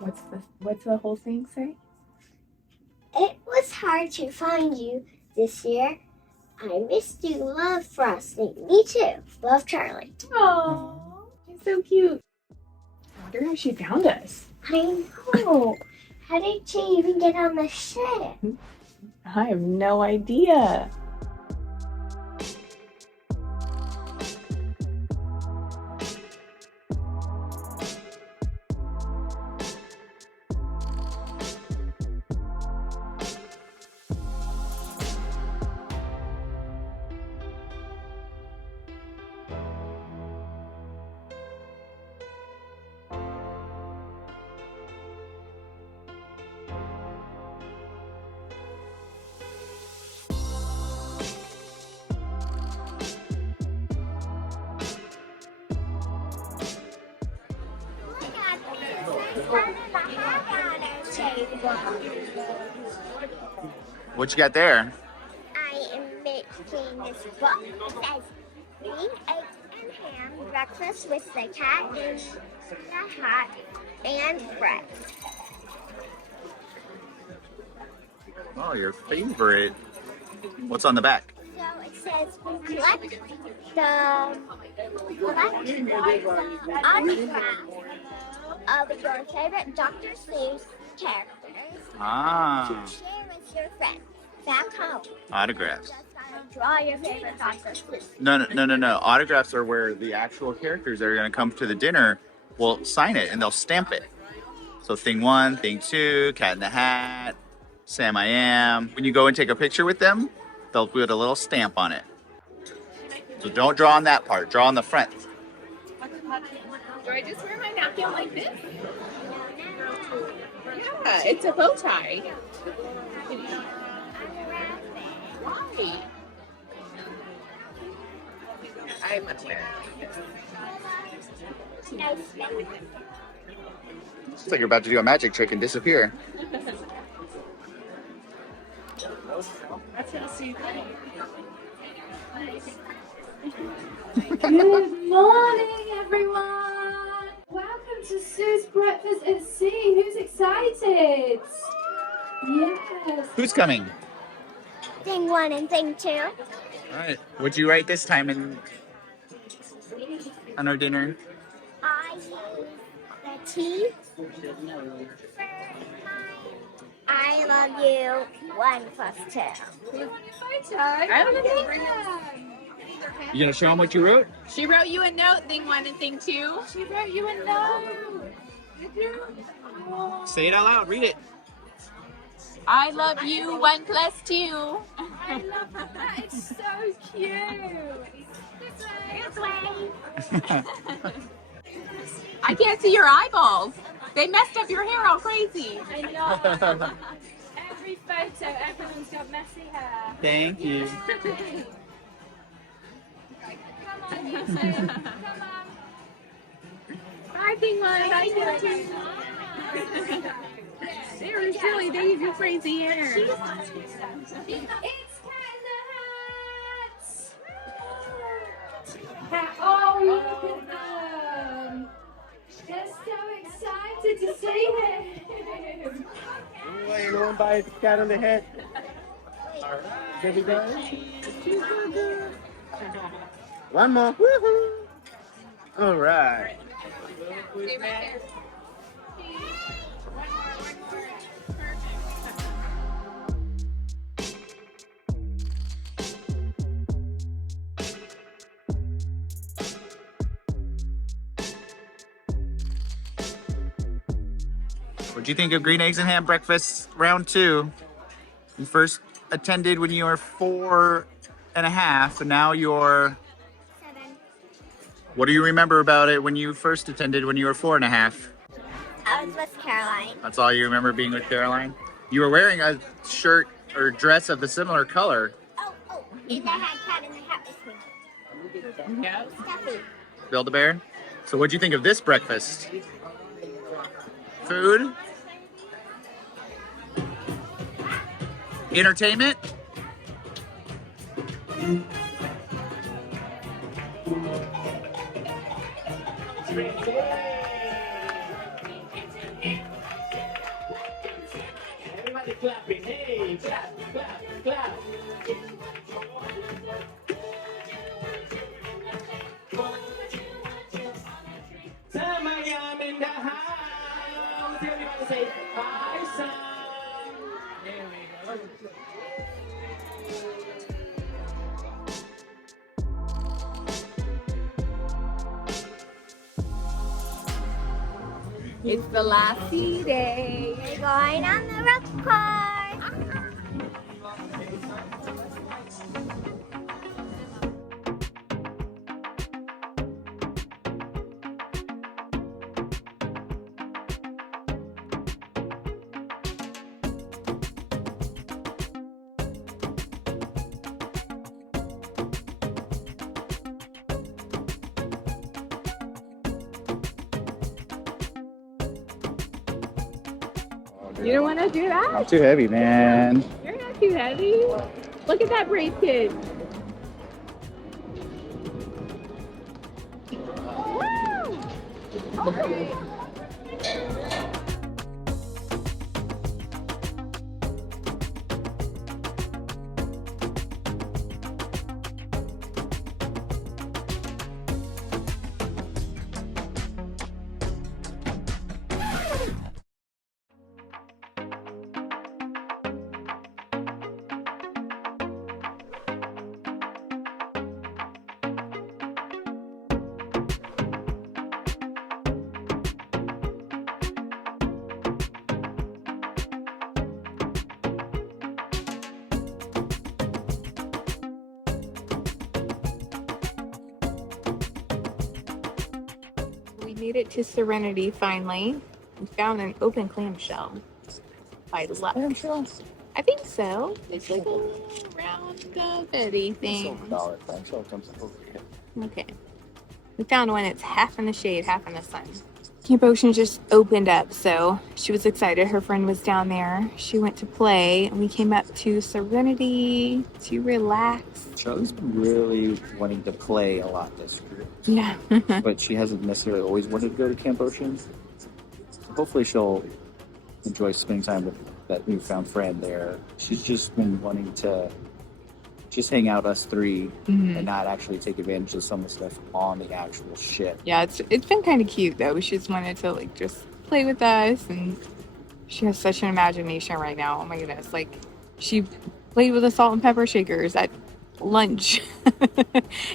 What's the whole thing say? It was hard to find you this year. I missed you. Love, Frosty. Me too. Love, Charlie. Aww, it's so cute. I wonder how she found us. I know. How did she even get on the ship? I have no idea. What you got there? I am making this book. It says, "Green eggs and ham breakfast with the cat in the hat and bread." Oh, your favorite. What's on the back? So it says, collect the autograph of your favorite Dr. Seuss characters. Ah, Share with your friends back home. autographs. Just gotta draw your favorite Dr. Seuss. No. Autographs are where the actual characters that are going to come to the dinner will sign it and they'll stamp it. So thing 1, thing 2, Cat in the Hat, Sam I Am. When you go and take a picture with them, they'll put a little stamp on it. So don't draw on that part. Draw on the front. Do I just wear my napkin like this? Yeah, it's a bow tie. Why? I'm unaware. It's like you're about to do a magic trick and disappear. Good morning, everyone. Welcome to Seuss Breakfast at Sea. Who's excited? Yes. Who's coming? Thing 1 and thing 2. All right. What'd you write this time on our dinner? I use the T for I love you 1 plus 2. I don't know. You gonna show them what you wrote? She wrote you a note, thing 1 and thing 2. She wrote you a note. Did you? Say it out loud. Read it. I love you 1 plus 2. I love that. That is so cute. This way. I can't see your eyeballs. They messed up your hair all crazy. I know. Every photo, everyone's got messy hair. Thank you. Come on, you two. Come on. Hi, thing 1. Hi, thing 2. They're silly. They have your crazy hair. It's Cat in the Hat. Oh, look at them. They're so excited to see him. Oh, you're going by the Cat on the Hat. There we go. One more. Woohoo! All right. Stay right there. What'd you think of Green Eggs and Ham Breakfast round 2? You first attended when you were 4 and a half, and now you're... 7. What do you remember about it when you first attended when you were 4 and a half? I was with Caroline. That's all you remember being with Caroline? You were wearing a shirt or dress of a similar color. Oh, and I had Cat in the Hat with me. Yeah. Stuffy. Build-A-Bear. So what'd you think of this breakfast? Food? Entertainment? Hey, clap, clap, clap. Sam, I am in the house. Everybody say hi, Sam. There we go. It's the last tea day. We're going on the rock cart. You don't want to do that? Not too heavy, man. You're not too heavy. Look at that brave kid. Okay. We made it to Serenity finally. We found an open clamshell by luck. I think so. It's like a little round betty thing. Okay. We found one. It's half in the shade, half in the sun. Camp Ocean just opened up, so she was excited. Her friend was down there. She went to play, and we came up to Serenity to relax. Charlie's been really wanting to play a lot this year. Yeah. But she hasn't necessarily always wanted to go to Camp Ocean. So hopefully she'll enjoy spending time with that newfound friend there. She's just been wanting to just hang out us three and not actually take advantage of some of the stuff on the actual ship. Yeah, it's been kind of cute though. She just wanted to like just play with us, and she has such an imagination right now. Oh my goodness! Like she played with the salt and pepper shakers at lunch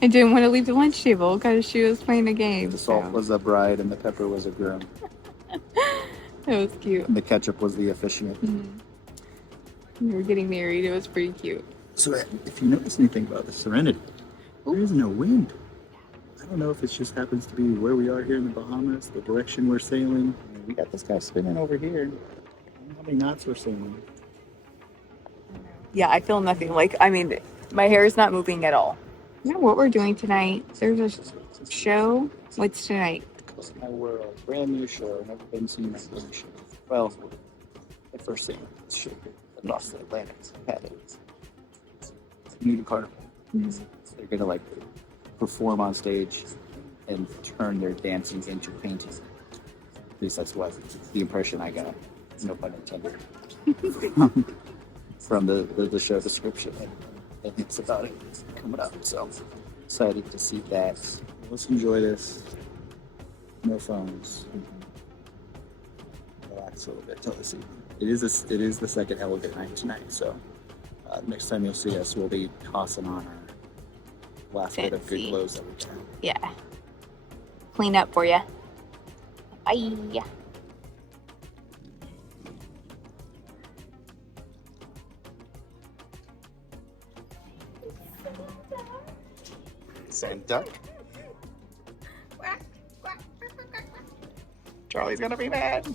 and didn't want to leave the lunch table because she was playing a game. The salt was a bride and the pepper was a groom. It was cute. And the ketchup was the officiant. We were getting married. It was pretty cute. So if you notice anything about the Serenity, there is no wind. I don't know if it just happens to be where we are here in the Bahamas, the direction we're sailing. We got this guy spinning over here. I don't know how many knots we're sailing. Yeah, I feel nothing. Like, I mean, my hair is not moving at all. You know what we're doing tonight? There's a show. What's tonight? My World, brand new show. Never been seen that brand new show. Well, the first thing this show across the Atlantic had it. New to Carnival. They're gonna like perform on stage and turn their dancing into painting. At least that's what the impression I got. No pun intended. From the show description, and it's about it coming up. So excited to see that. Let's enjoy this. No phones. Relax a little bit till this evening. It is the second elegant night tonight, so next time you'll see us, we'll be tossing on our last bit of good clothes that we can. Yeah. Clean up for you. Bye. Sand duck. Charlie's gonna be mad.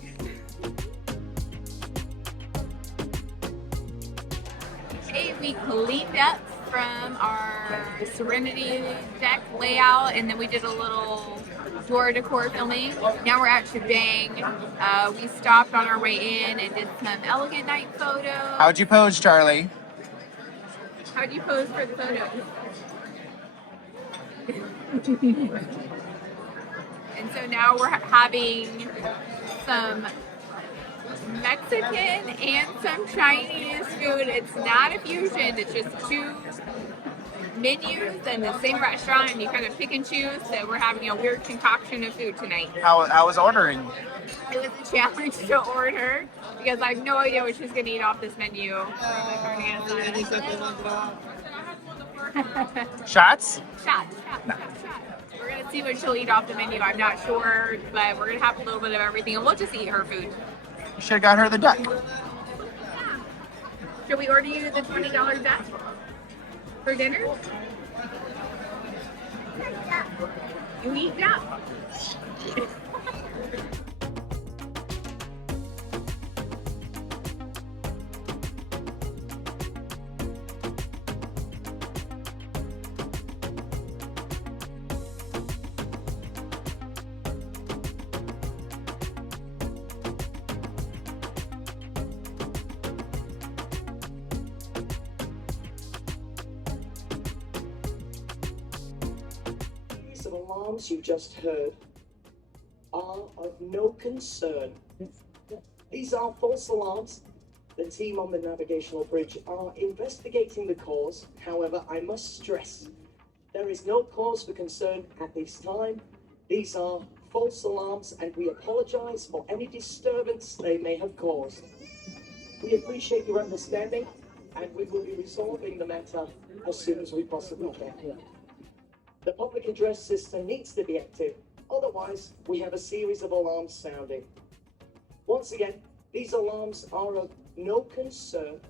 Hey, we cleaned up from our Serenity deck layout, and then we did a little door decor filming. Now we're at Shebang. We stopped on our way in and did some elegant night photos. How'd you pose, Charlie? How'd you pose for the photos? And so now we're having some Mexican and some Chinese food. It's not a fusion. It's just two menus in the same restaurant, and you kind of pick and choose. So we're having a weird concoction of food tonight. How was ordering? It was a challenge to order because I have no idea what she's gonna eat off this menu. Shots? Shots. We're gonna see what she'll eat off the menu. I'm not sure, but we're gonna have a little bit of everything, and we'll just eat her food. You should have got her the duck. Should we order you the $20 duck for dinner? You eat duck. These alarms you just heard are of no concern. These are false alarms. The team on the navigational bridge are investigating the cause. However, I must stress, there is no cause for concern at this time. These are false alarms, and we apologize for any disturbance they may have caused. We appreciate your understanding, and we will be resolving the matter as soon as we possibly can. The public address system needs to be active, otherwise we have a series of alarms sounding. Once again, these alarms are of no concern.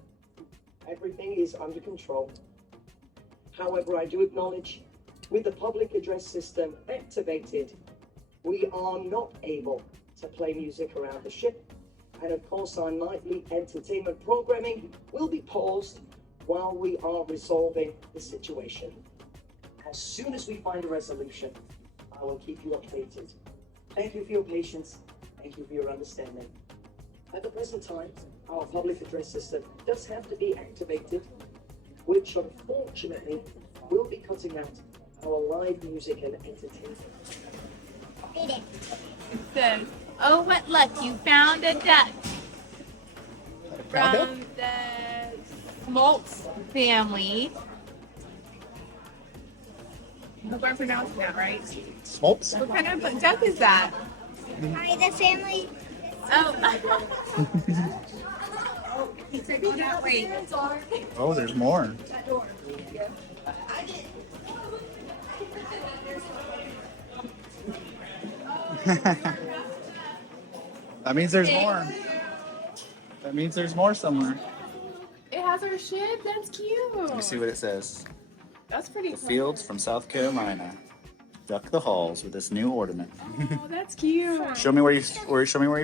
Everything is under control. However, I do acknowledge, with the public address system activated, we are not able to play music around the ship, and of course our nightly entertainment programming will be paused while we are resolving the situation. As soon as we find a resolution, I will keep you updated. Thank you for your patience. Thank you for your understanding. At the present time, our public address system does have to be activated, which unfortunately will be cutting out our live music and entertainment. Read it. It says, "Oh, what luck! You found a duck from the Smoltz family." I hope I'm pronouncing that right. Smoltz? What kind of duck is that? Hi, the family. Oh. Go that way. Oh, there's more. That means there's more. That means there's more somewhere. It has our ship. That's cute. Let me see what it says. That's pretty The cool. fields from South Carolina duck the halls with this new ornament. Oh, that's cute. Show me where you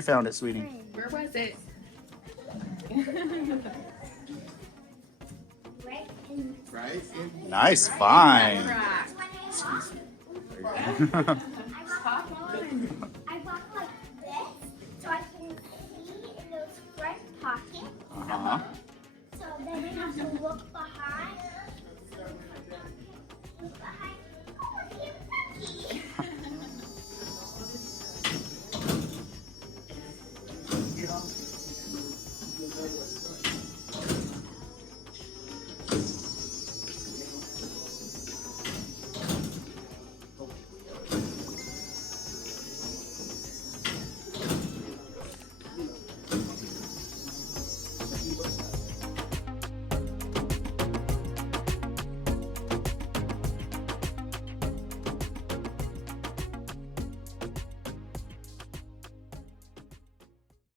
found it, sweetie. Where was it? Right in Nice find. Rack. I walk like this so I can see in those front pockets. Uh-huh. So then I have to look